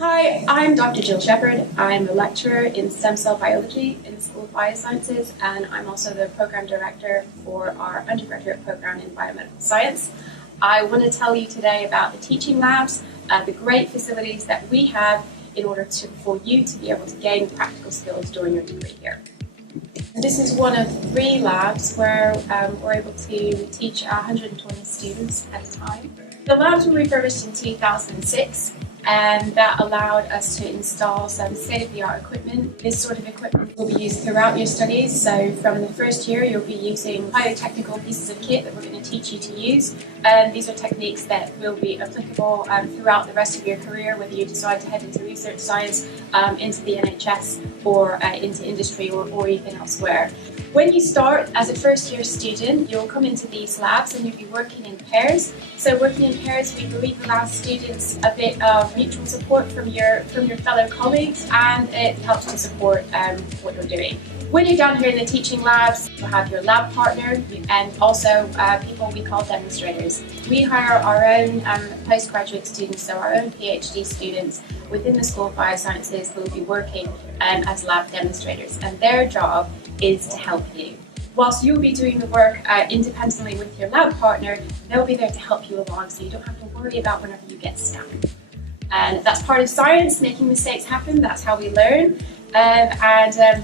Hi, I'm Dr. Jill Shepherd. I'm a lecturer in stem cell biology in the School of Biosciences, and I'm also the program director for our undergraduate program in biomedical science. I want to tell you today about the teaching labs, the great facilities that we have in order for you to be able to gain practical skills during your degree here. This is one of 3 labs where we're able to teach 120 students at a time. The labs were refurbished in 2006. And that allowed us to install some state-of-the-art equipment. This sort of equipment will be used throughout your studies. So from the first year, you'll be using highly technical pieces of kit that we're going to teach you to use. And these are techniques that will be applicable throughout the rest of your career, whether you decide to head into research science, into the NHS, or into industry, or even elsewhere. When you start as a first-year student, you'll come into these labs and you'll be working in pairs. So working in pairs, we believe allows students a bit of mutual support from your fellow colleagues, and it helps to support what you're doing. When you're down here in the teaching labs, you'll have your lab partner and also people we call demonstrators. We hire our own postgraduate students, so our own PhD students within the School of Biosciences who will be working as lab demonstrators, and their job is to help you. Whilst you'll be doing the work independently with your lab partner, they'll be there to help you along, so you don't have to worry about whenever you get stuck. And that's part of science. Making mistakes happen, that's how we learn.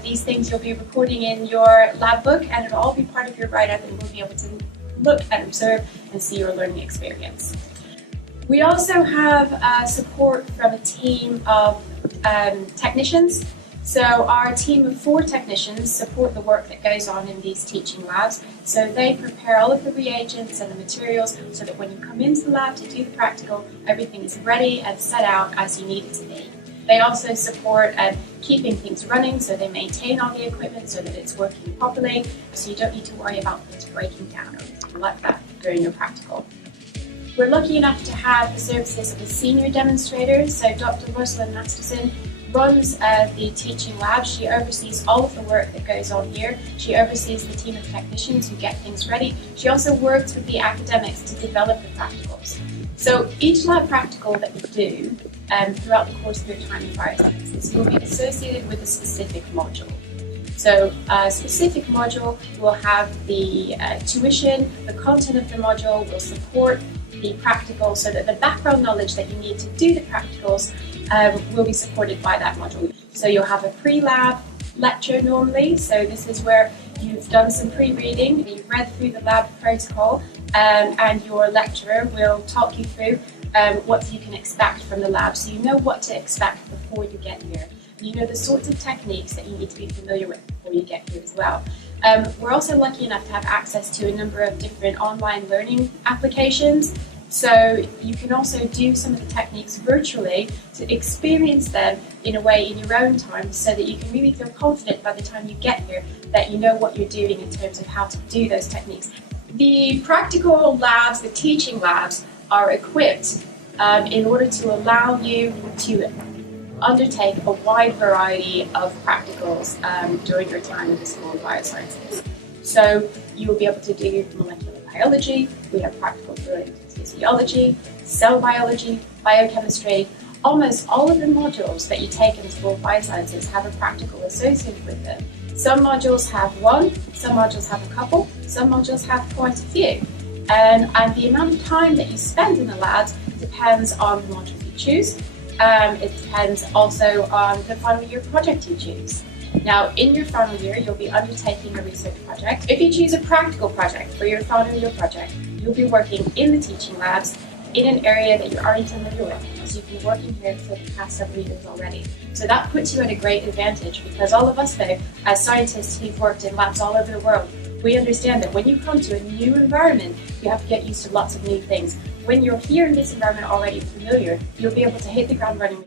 These things you'll be recording in your lab book, and it'll all be part of your write-up, and we'll be able to look and observe and see your learning experience. We also have support from a team of technicians. So our team of 4 technicians support the work that goes on in these teaching labs. So they prepare all of the reagents and the materials so that when you come into the lab to do the practical, everything is ready and set out as you need it to be. They also support keeping things running, so they maintain all the equipment so that it's working properly, so you don't need to worry about things breaking down or anything like that during your practical. We're lucky enough to have the services of a senior demonstrator, so Dr. Rosalind Masterson runs the teaching lab. She oversees all of the work that goes on here. She oversees the team of technicians who get things ready. She also works with the academics to develop the practicals. So each lab practical that you do throughout the course of your time in Biosciences will be associated with a specific module. So a specific module will have the tuition, the content of the module will support the practical, so that the background knowledge that you need to do the practicals will be supported by that module. So you'll have a pre-lab lecture normally, so this is where you've done some pre-reading, you've read through the lab protocol, and your lecturer will talk you through what you can expect from the lab, so you know what to expect before you get here. You know the sorts of techniques that you need to be familiar with before you get here as well. We're also lucky enough to have access to a number of different online learning applications. So you can also do some of the techniques virtually to experience them in a way in your own time, so that you can really feel confident by the time you get here that you know what you're doing in terms of how to do those techniques. The practical labs, the teaching labs, are equipped in order to allow you to undertake a wide variety of practicals during your time in the School of Biosciences. So you will be able to do molecular biology, we have practicals related to physiology, cell biology, biochemistry. Almost all of the modules that you take in the School of Biosciences have a practical associated with them. Some modules have one, some modules have a couple, some modules have quite a few. And the amount of time that you spend in the labs depends on the module you choose. It depends also on the final year project you choose. Now, in your final year, you'll be undertaking a research project. If you choose a practical project for your final year project, you'll be working in the teaching labs in an area that you're already familiar with, because you've been working here for the past several years already. So that puts you at a great advantage, because all of us though, as scientists who've worked in labs all over the world, we understand that when you come to a new environment, you have to get used to lots of new things. When you're here in this environment already familiar, you'll be able to hit the ground running.